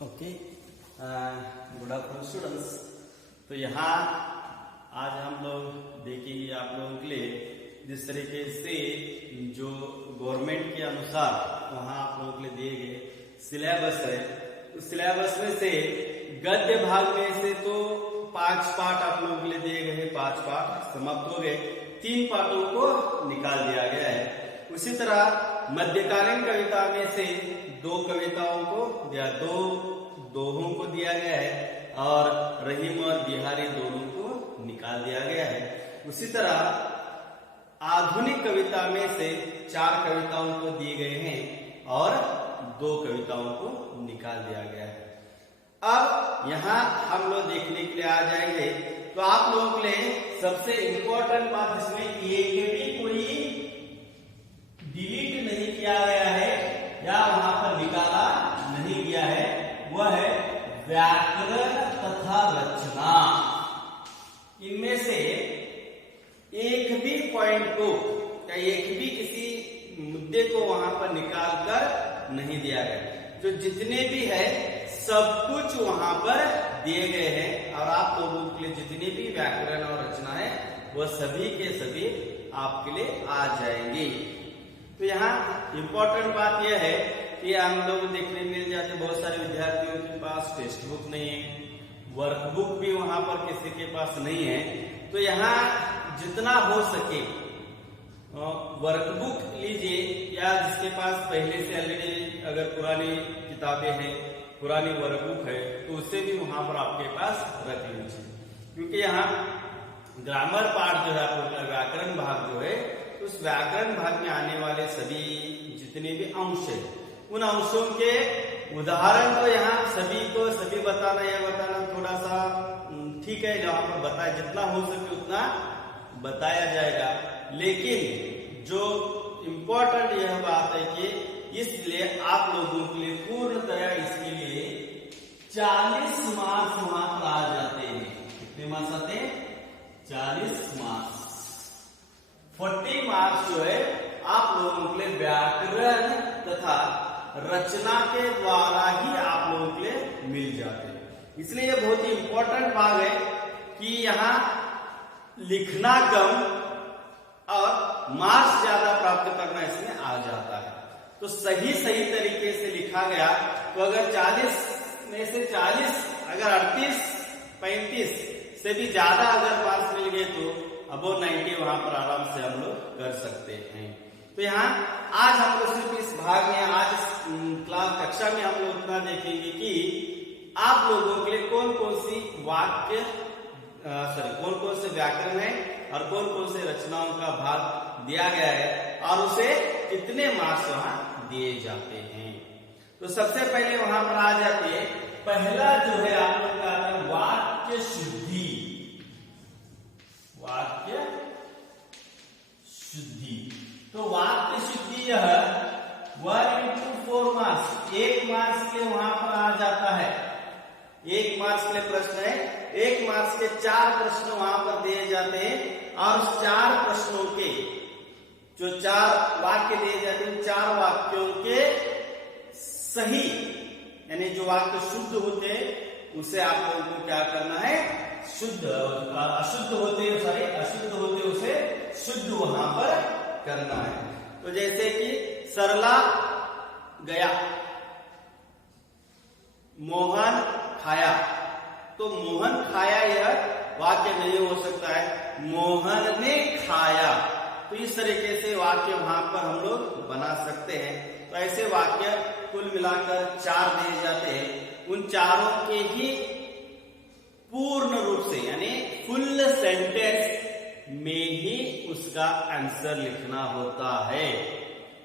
Okay, good afternoon students. तो यहाँ आज हम लोग देखेंगे आप लोगों के लिए जिस तरीके से जो गवर्नमेंट के अनुसार वहाँ आप लोगों के लिए दिए गए सिलेबस है, उस सिलेबस में से गद्य भाग में से तो 5 पाठ आप लोगों के लिए दिए गए हैं। 5 पाठ समाप्त हो गए, 3 पाठों को निकाल दिया गया है। उसी तरह मध्यकालीन कविता में से 2 कविताओं को या 2 दोहों को दिया गया है और रहीम और बिहारी दोनों को निकाल दिया गया है। उसी तरह आधुनिक कविता में से 4 कविताओं को दिए गए हैं और 2 कविताओं को निकाल दिया गया है। अब यहाँ हम लोग देखने के लिए आ जाएंगे तो आप लोगों के लिए सबसे इंपॉर्टेंट बात इसमें एक भी कोई डिलीट नहीं किया गया है या वहां पर निकाला नहीं गया है, वह है व्याकरण तथा रचना। इनमें से एक भी पॉइंट को या एक भी किसी मुद्दे को वहां पर निकाल कर नहीं दिया गया। जो जितने भी है सब कुछ वहां पर दिए गए हैं और आप लोगों के लिए जितने भी व्याकरण और रचना है वह सभी के सभी आपके लिए आ जाएंगे। तो यहाँ इम्पोर्टेंट बात यह है कि हम लोग देखने मिल जाते बहुत सारे विद्यार्थियों के पास टेक्स्ट बुक नहीं है, वर्कबुक भी वहां पर किसी के पास नहीं है। तो यहाँ जितना हो सके वर्कबुक लीजिए या जिसके पास पहले से ऑलरेडी अगर पुरानी किताबें हैं, पुरानी वर्कबुक है तो उसे भी वहां पर आपके पास रख लीजिए, क्योंकि यहाँ ग्रामर पार्ट जो है आपका व्याकरण भाग जो है उस व्याकरण भाग में आने वाले सभी जितने भी अंश है उन अंशों के उदाहरण तो यहाँ सभी को सभी बताना या बताना थोड़ा सा ठीक है, जहां पर बताया जितना हो सके उतना बताया जाएगा। लेकिन जो इम्पोर्टेंट यह बात है कि इसलिए आप लोगों के लिए पूर्णतया इसके लिए 40 मार्क्स वहां पर आ जाते हैं। कितने मार्क्स आते हैं? 40 मार्क्स। 40 मार्क्स जो है आप लोगों के लिए व्याकरण तथा रचना के द्वारा ही आप लोगों के लिए मिल जाते हैं। इसलिए यह बहुत ही इंपॉर्टेंट भाग है कि यहाँ लिखना कम और मार्क्स ज्यादा प्राप्त करना इसमें आ जाता है। तो सही तरीके से लिखा गया तो अगर 40 में से 40 अगर 38 35 से भी ज्यादा अगर मार्क्स मिल गए तो अबो 90 वहां पर आराम से हम लोग कर सकते हैं। तो यहाँ आज हम लोग सिर्फ इस भाग में आज क्लास कक्षा में हम लोग उतना देखेंगे कि आप लोगों के लिए कौन कौन सी वाक्य कौन कौन से व्याकरण है और कौन कौन से रचनाओं का भाग दिया गया है और उसे कितने मार्क्स वहां दिए जाते हैं। तो सबसे पहले वहां पर आ जाते हैं, पहला जो है आप लोग का है वाक्य शुद्धि। वाक्य शुद्धि, तो वाक्य शुद्धि यह 1 into 4 मार्क्स, 1 मार्क्स के वहां पर आ जाता है। 1 मार्क्स के प्रश्न है, 1 मार्क्स के 4 प्रश्न वहां पर दिए जाते हैं और उस 4 प्रश्नों के जो 4 वाक्य दिए जाते हैं 4 वाक्यों के सही यानी जो वाक्य शुद्ध होते हैं उसे आप लोगों को क्या करना है, शुद्ध अशुद्ध होते उसे शुद्ध वहां पर करना है। तो जैसे कि सरला गया, मोहन खाया, तो मोहन खाया यह वाक्य नहीं हो सकता है, मोहन ने खाया। तो इस तरीके से वाक्य वहां पर हम लोग बना सकते हैं। तो ऐसे वाक्य कुल मिलाकर 4 दिए जाते हैं। उन चारों के ही पूर्ण रूप से यानी फुल सेंटेंस में ही उसका आंसर लिखना होता है।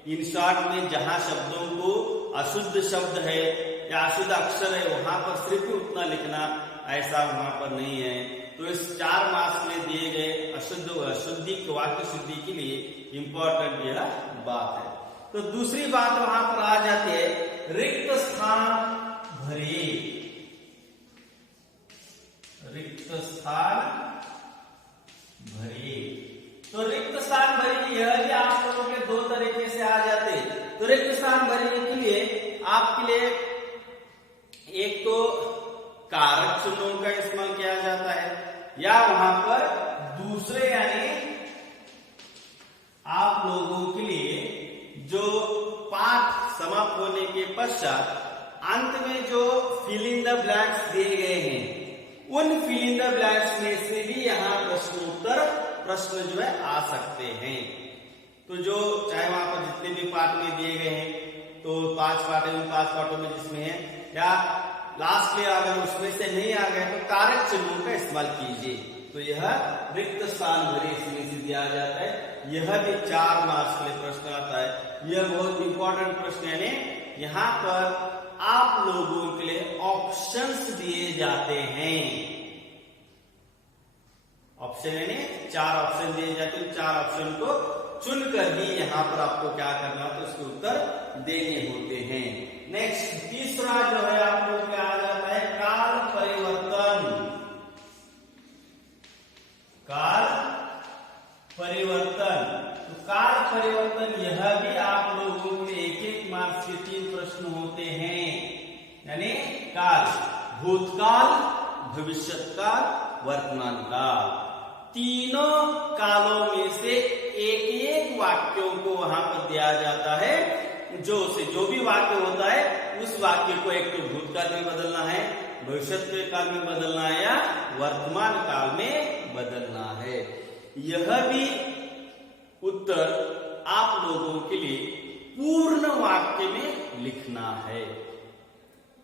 इन शॉर्ट में जहां शब्दों को अशुद्ध शब्द है या अशुद्ध अक्षर है वहां पर सिर्फ उतना लिखना, ऐसा वहां पर नहीं है। तो इस 4 मार्क्स में दिए गए अशुद्धि वाक्य शुद्धि के लिए इंपॉर्टेंट यह बात है। तो दूसरी बात वहां पर आ जाती है, रिक्त स्थान भरिए। रिक्त स्थान भरिए, तो रिक्त स्थान भरिए यह भी आप लोगों के 2 तरीके से आ जाते हैं। तो रिक्त स्थान भरने के लिए आपके लिए एक तो कारक चिन्हों का इस्तेमाल किया जाता है, या वहां पर दूसरे यानी आप लोगों के लिए जो पाठ समाप्त होने के पश्चात अंत में जो फिल इन द ब्लैंक्स दिए गए हैं, उन फिल इन द ब्लैंक्स में से भी यहाँ प्रश्नोत्तर प्रश्न जो है आ सकते हैं। तो जो चाहे वहां पर जितने भी पाठ में दिए गए हैं, तो 5 पाठ है, उन 5 पाठों में जिसमें है, या लास्ट में अगर उसमें से नहीं आ गए तो कारक चिन्हों का इस्तेमाल कीजिए। तो यह रिक्त स्थान भरे इसमें से दिया जाता है। यह भी 4 मार्क्स के लिए प्रश्न आता है। यह बहुत इंपॉर्टेंट प्रश्न है। यहाँ पर आप लोगों के लिए ऑप्शंस दिए जाते हैं। ऑप्शन यानी 4 ऑप्शन दिए जाते हैं। 4 ऑप्शन को चुनकर भी यहाँ पर आपको क्या करना होता है, उसके उत्तर देने होते हैं। नेक्स्ट तीसरा जो है आप लोग क्या आ जाता है, काल परिवर्तन। काल परिवर्तन, तो काल परिवर्तन यह भी आप लोगों के 1-1 मार्क्स के 3 प्रश्न होते हैं। यानी काल, भूतकाल, भविष्यकाल, वर्तमान काल, तीनों कालों में से एक वाक्यों को वहां पर दिया जाता है। जो भी वाक्य होता है उस वाक्य को एक तो भूतकाल में बदलना है, भविष्य के काल में बदलना है, या वर्तमान काल में बदलना है। यह भी उत्तर आप लोगों के लिए पूर्ण वाक्य में लिखना है।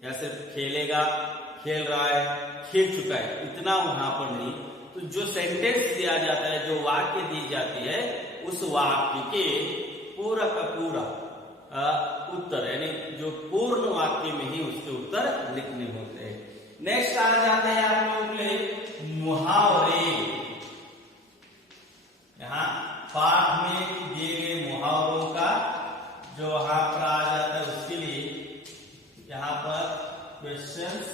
या सिर्फ खेलेगा, खेल रहा है, खेल चुका है, इतना वहां पर नहीं। तो जो सेंटेंस दिया जाता है, जो वाक्य दी जाती है, उस वाक्य के पूरा का पूरा उत्तर, यानी जो पूर्ण वाक्य में ही उसके उत्तर लिखने होते हैं। नेक्स्ट आ जाते हैं आप लोगों के लिए मुहावरे। यहाँ पाठ में दिए गए मुहावरों का जो वहां पर आ जाता है, उसके लिए यहाँ पर क्वेश्चंस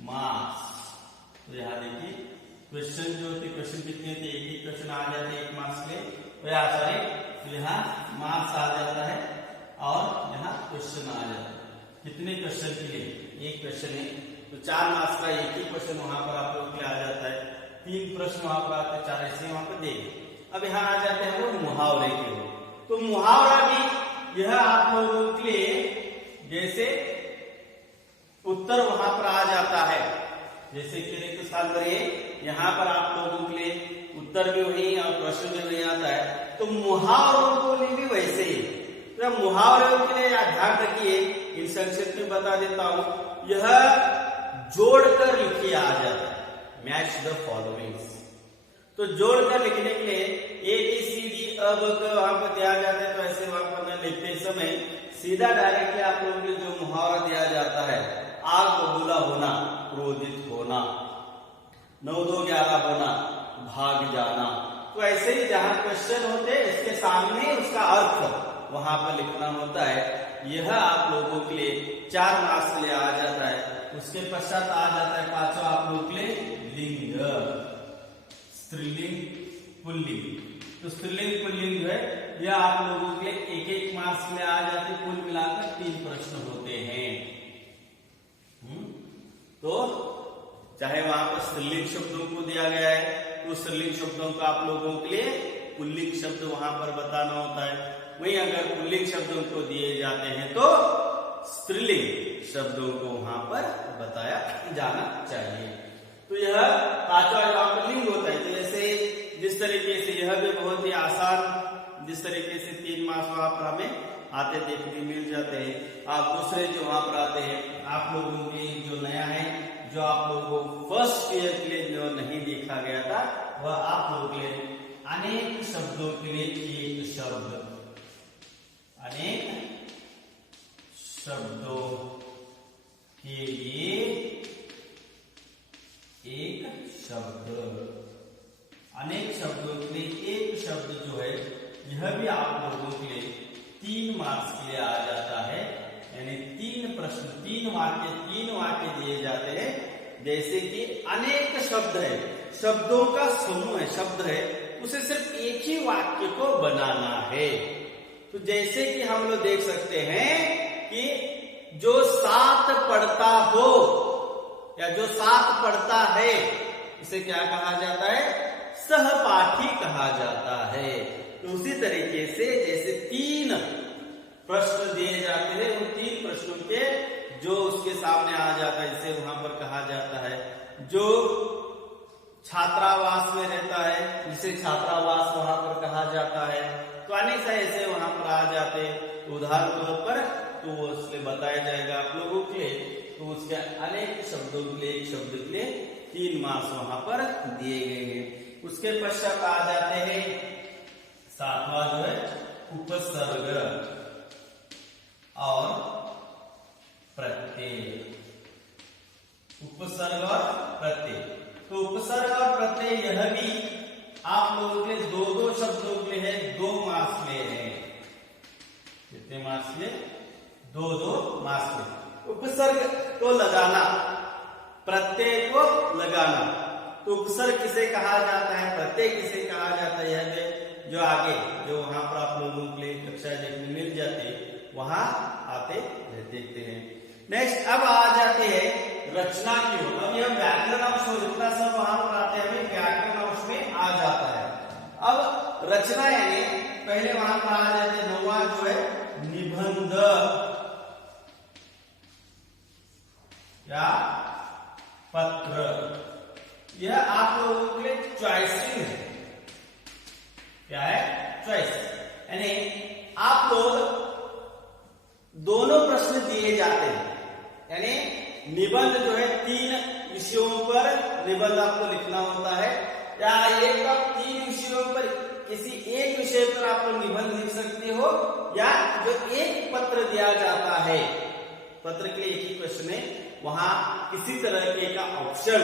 मार्क्स। तो यहाँ देखिए क्वेश्चन जो होते, क्वेश्चन कितने थे, एक ही क्वेश्चन आ जाते हैं 1 मार्क्स के, तो यहाँ मार्क्स आ जाता है और यहाँ क्वेश्चन आ जाता है। कितने क्वेश्चन के लिए, एक क्वेश्चन है, तो 4 मार्क्स का एक ही क्वेश्चन वहां पर आप लोग के लिए आ जाता है। 3 प्रश्न वहां पर आते हैं, 4 ऐसे वहां पर देंगे। अब यहाँ आ जाते हैं लोग मुहावरे के लिए। तो मुहावरा भी यह आप लोगों के लिए जैसे उत्तर वहां पर आ जाता है, जैसे कि रिक्त स्थान भरिए, यहाँ पर आप लोगों के लिए उत्तर भी वही और प्रश्न भी वही आता है। तो मुहावरों को लिए भी वैसे ही। तो मुहावरों के लिए ध्यान रखिए, इन संक्षिप्त में बता देता हूं, यह जोड़कर लिखिए आ जाता है, मैच द फॉलोइंग्स। तो जोड़कर लिखने के लिए ABCD अब वहां पर दिया जाता है, तो ऐसे वहां पर लिखते समय सीधा डायरेक्टली आप लोगों के जो मुहावरा दिया जाता है, आग बबूला होना, क्रोधित होना, 9-2-11 होना, भाग जाना। तो ऐसे ही जहां क्वेश्चन होते हैं, इसके सामने उसका अर्थ वहां पर लिखना होता है। यह आप लोगों के लिए 4 मार्क्स के लिए आ जाता है। उसके पश्चात आ जाता है 5वां आप लोगों के लिए लिंग, स्त्रीलिंग, पुल्लिंग। तो स्त्रीलिंग पुल्लिंग जो है यह आप लोगों के लिए 1-1 मार्क्स के लिए आ जाते हैं। कुल मिलाकर 3 प्रश्न होते हैं। तो चाहे वहां पर स्त्रीलिंग शब्दों को दिया गया है, तो स्त्रीलिंग शब्दों का आप लोगों के लिए पुल्लिंग शब्द वहां पर बताना होता है। वहीं अगर पुल्लिंग शब्दों को दिए जाते हैं तो स्त्रीलिंग शब्दों को वहां पर बताया जाना चाहिए। तो यह 5वां जवाब लिंग होता है। तो जैसे जिस तरीके से यह भी बहुत ही आसान, जिस तरीके से 3 मार्क्स वहां पर हमें आते देखने मिल जाते हैं। आप दूसरे जो वहां पर आते हैं, आप लोगों के जो नया है, जो आप लोगों को फर्स्ट ईयर के लिए जो नहीं देखा गया था, वह आप लोगों के लिए अनेक शब्दों के लिए एक शब्द, अनेक शब्दों के लिए एक शब्द, अनेक शब्दों के लिए एक शब्द जो है, यह भी आप लोगों के लिए 3 मार्क्स के लिए आ जाता है। यानी 3 प्रश्न, 3 वाक्य दिए जाते हैं। जैसे कि अनेक शब्द है, शब्दों का समूह है, शब्द है, उसे सिर्फ एक ही वाक्य को बनाना है। तो जैसे कि हम लोग देख सकते हैं कि जो साथ पढ़ता हो या जो साथ पढ़ता है इसे क्या कहा जाता है? सहपाठी कहा जाता है। तो उसी तरीके से जैसे 3 प्रश्न दिए जाते हैं, उन 3 प्रश्नों के जो उसके सामने आ जाता है इसे वहां पर कहा जाता है जो छात्रावास में रहता है, जिसे छात्रावास वहां पर कहा जाता है। तो अनेक से ऐसे वहां पर आ जाते उदाहरण तौर पर, तो उसमें बताया जाएगा आप लोगों के लिए। तो उसके अनेक शब्दों के लिए, एक शब्द के लिए 3 मार्क्स वहां पर दिए गए हैं। उसके पश्चात आ जाते हैं 7वां जो है उपसर्ग और प्रत्यय। उपसर्ग और प्रत्यय, तो उपसर्ग और प्रत्यय यह भी आप लोगों के 2-2 शब्दों के है, 2 मार्क्स में है। कितने मार्क्स में? 2-2 मार्क्स में। उपसर्ग को लगाना, प्रत्यय को लगाना। तो उपसर्ग किसे कहा जाता है, प्रत्यय किसे कहा जाता है, यह जो आगे जो वहां पर आप लोगों के लिए कक्षा देखने मिल जाती वहां आते देखते हैं। नेक्स्ट अब आ जाते हैं रचना की ओर। अब यह व्याकरण अंश हो जितना सब वहां पर आते हैं, हमें व्याकरण अंश में आ जाता है। अब रचना यानी पहले वहां पर आ जाते हैं 9वां जो है निबंध या पत्र। यह आप लोगों के लिए चॉइसिंग है। क्या है? चॉइस। यानी आप लोग दोनों प्रश्न दिए जाते हैं, यानी निबंध जो है 3 विषयों पर निबंध आपको लिखना होता है, या एक आप 3 विषयों पर किसी एक विषय पर आप लोग निबंध लिख सकते हो, या जो एक पत्र दिया जाता है, पत्र के लिए एक ही क्वेश्चन है, वहां किसी तरह के का ऑप्शन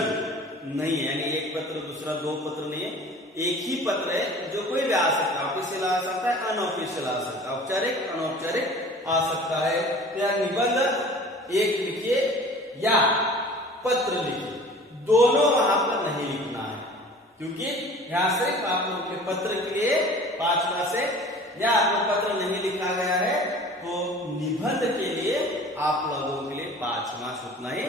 नहीं है, यानी एक पत्र दूसरा 2 पत्र नहीं है, एक ही पत्र है जो कोई भी आ सकता है, ऑफिशियल आ सकता है, अनऑफिशियल आ सकता है, औपचारिक अनौपचारिक आ सकता है। या निबंध एक लिखिए या पत्र लिखिए, दोनों वहां पर नहीं लिखना है, क्योंकि यहां से आप लोगों के पत्र के लिए 5वां से या आपको पत्र नहीं लिखा गया है, तो निबंध के लिए आप लोगों के लिए 5 मार्क्स उतना ही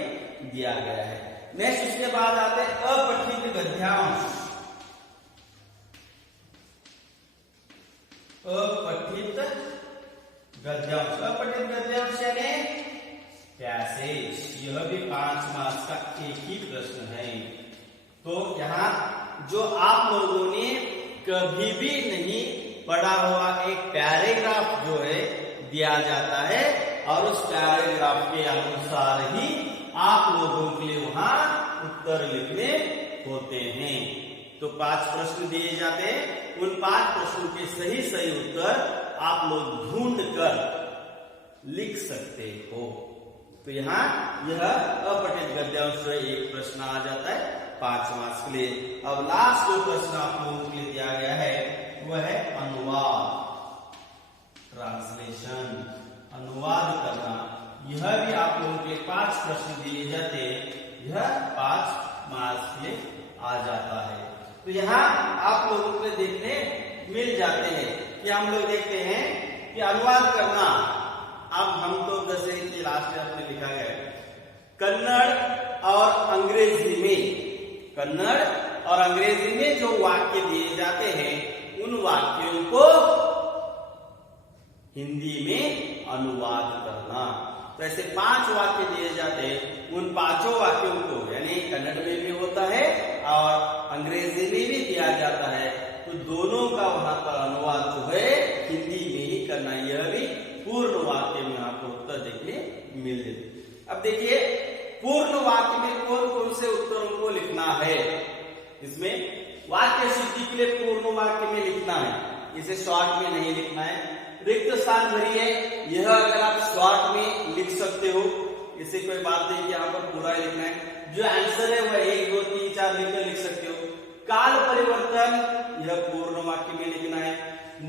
दिया गया है। नेक्स्ट उसके बाद आते हैं अपठित गद्यांश। अपठित गद्यांश, अपठित गद्यांश यानी पैसेज, यह भी 5 मार्क्स का एक ही प्रश्न है। तो यहाँ जो आप लोगों ने कभी भी नहीं पढ़ा हुआ एक पैराग्राफ जो है दिया जाता है, और उस पैराग्राफ के अनुसार ही आप लोगों के लिए वहां उत्तर लिखने होते हैं। तो 5 प्रश्न दिए जाते हैं, उन 5 प्रश्नों के सही सही उत्तर आप लोग ढूंढ कर लिख सकते हो। तो यहाँ यह अपठित गद्यांश एक प्रश्न आ जाता है 5 मार्क्स के लिए। अब लास्ट जो प्रश्न आप लोगों के लिए दिया गया है वह है अनुवाद, ट्रांसलेशन, अनुवाद करना। यह भी आप लोगों के 5 प्रश्न दिए जाते हैं, यह 5 मार्क्स के आ जाता है। तो यहाँ आप लोगों को देखने मिल जाते हैं कि हम लोग देखते हैं कि अनुवाद करना, अब हम तो जैसे कि लास्ट में आपने लिखा है कन्नड़ और अंग्रेजी में, कन्नड़ और अंग्रेजी में जो वाक्य दिए जाते हैं उन वाक्यों को हिंदी में अनुवाद करना। तो ऐसे 5 वाक्य दिए जाते हैं, उन 5 वाक्यों को यानी कन्नड़ में भी होता है और अंग्रेजी में भी दिया जाता है, तो दोनों का वहां पर अनुवाद जो है हिंदी में ही करना। यह भी पूर्ण वाक्य में आपको उत्तर देखने मिल जाए। अब देखिए पूर्ण वाक्य में कौन कौन से उत्तरों को लिखना है। इसमें वाक्य सिद्धि के लिए पूर्ण वाक्य में लिखना है, इसे शॉर्ट में नहीं लिखना है। रिक्त स्थान भरिए, यह अगर आप शॉर्ट में लिख सकते हो, इसे कोई बात नहीं, यहाँ पर पूरा लिखना है। जो आंसर है वह 1, 2, 3, 4 लिखकर लिख सकते हो। काल परिवर्तन, यह पूर्ण वाक्य में लिखना है।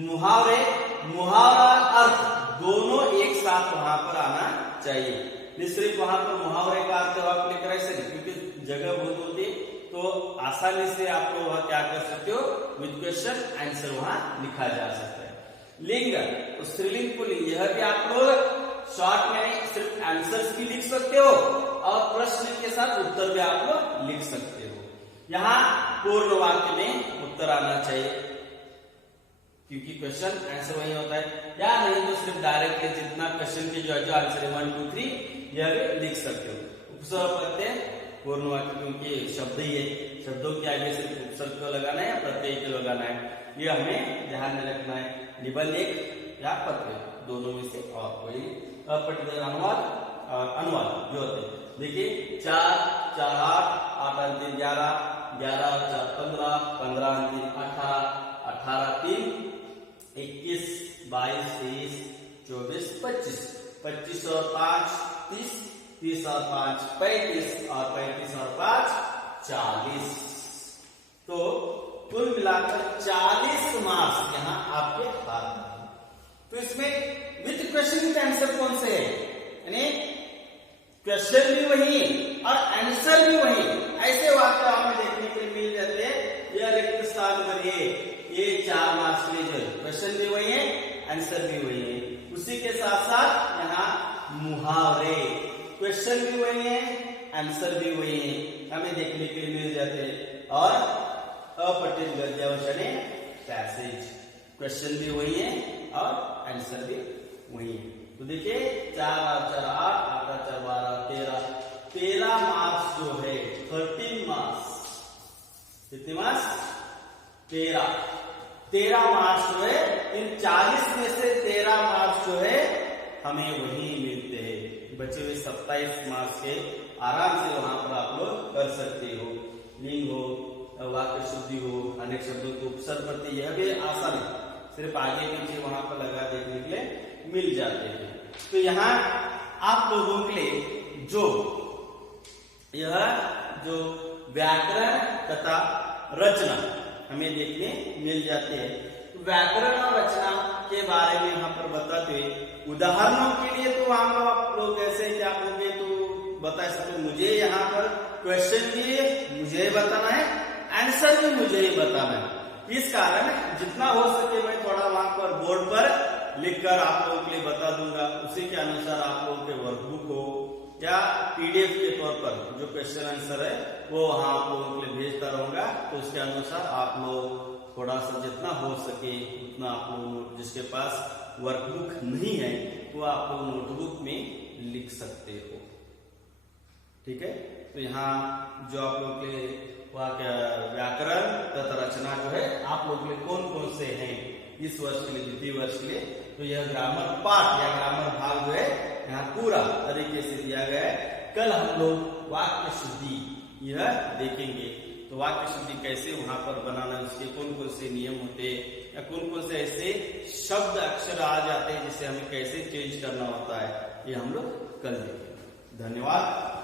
मुहावरे, मुहावरा अर्थ दोनों एक साथ वहां पर आना चाहिए। सिर्फ वहां पर मुहावरे का अर्थ आप लिख रहे हैं, क्योंकि जगह बहुत होती है, तो आसानी से आप लोग वहां क्या कर सकते हो, विद क्वेश्चन आंसर वहां लिखा जा सकता है। लिंग, तो स्त्रीलिंग पुल्लिंग, यह भी आप लोग शॉर्ट में सिर्फ आंसर्स भी लिख सकते हो और प्रश्न के साथ उत्तर भी आप लोग लिख सकते हो। यहाँ पूर्ण वाक्य में उत्तर आना चाहिए, क्योंकि क्वेश्चन आंसर वही होता है। या नहीं तो सिर्फ डायरेक्टली जितना क्वेश्चन के जो आंसर है 1 2 3 यह भी लिख सकते हो। उपसर्ग प्रत्यय पूर्ण वाक्य, क्योंकि शब्द ही है, शब्दों के आगे सिर्फ उपसर्ग को लगाना है या प्रत्यय को लगाना है, ये हमें ध्यान में रखना है। निबंध एक या प्रत्यय दोनों में से और कोई पर्टिकुलर अनुवाद जो होते हैं। देखिए 4 4 8 8 3 11 11 4 15 15 3 18 18 3 21 22 23 24 25 25 और 5 30 30 और 5 35 और 35 और 5 40। तो कुल मिलाकर 40 मार्क्स यहाँ आपके हाथ में। तो इसमें विद क्वेश्चन के आंसर कौन से है, यानी क्वेश्चन भी वही और आंसर भी वही। ऐसे वाक्य हमें देखने के लिए मिल जाते हैं। यह रिक्त स्थान भरिए, ये 4 मार्क्स के लिए क्वेश्चन भी वही है, आंसर भी वही है। उसी के साथ साथ यहाँ मुहावरे, क्वेश्चन भी वही है, आंसर भी वही है, हमें देखने के लिए मिल जाते हैं। और अपठित गद्यावचने पैसेज, क्वेश्चन भी वही है और आंसर भी वही है। तो देखिए 4 और 4 8 8 और 4 12 13 मार्क्स जो है 13 मार्क्स, कितने मार्क्स 13 मार्क्स जो है, इन 40 में से 13 मार्क्स जो है हमें वही मिलते हैं। बचे हुए 27 मार्क्स के आराम से वहां पर आप लोग कर सकते हो। लिंग हो, वाक्य शुद्धि हो, अनेक शब्दों को उपसर्ग प्रत्यय, यह भी आसान है, सिर्फ आगे पीछे वहां पर लगा देखने के लिए मिल जाते हैं। तो यहाँ आप लोगों के लिए यह जो व्याकरण तथा रचना हमें देखने मिल जाते हैं। तो व्याकरण और रचना के बारे में यहाँ पर बताते हुए उदाहरणों के लिए तो वहां पर आप लोग ऐसे क्या बोलोगे तो बता सकते। मुझे यहाँ पर क्वेश्चन भी मुझे बताना है, आंसर भी मुझे ही बताना है। इस कारण जितना हो सके मैं थोड़ा वहां पर बोर्ड पर लिखकर आप लोगों के लिए बता दूंगा। उसी के अनुसार आप लोगों के वर्कबुक हो या पीडीएफ के तौर पर जो क्वेश्चन आंसर है वो वहां आप लोगों के लिए भेजता रहूंगा। तो उसके अनुसार आप लोग थोड़ा सा जितना हो सके उतना आप लोग, जिसके पास वर्कबुक नहीं है वो आप लोग नोटबुक में लिख सकते हो। ठीक है, तो यहाँ जो आप लोग के व्याकरण तथा रचना जो है आप लोग के लिए कौन कौन से हैं इस वर्ष के लिए, द्वितीय वर्ष के लिए, तो यह ग्रामर पार्ट या ग्रामर भाग जो है यहाँ पूरा तरीके से दिया गया है। कल हम लोग वाक्य शुद्धि यह देखेंगे। तो वाक्य शुद्धि कैसे वहां पर बनाना, इसके कौन कौन से नियम होते हैं या कौन कौन से ऐसे शब्द अक्षर आ जाते हैं जिसे हमें कैसे चेंज करना होता है, ये हम लोग कल देखेंगे। धन्यवाद।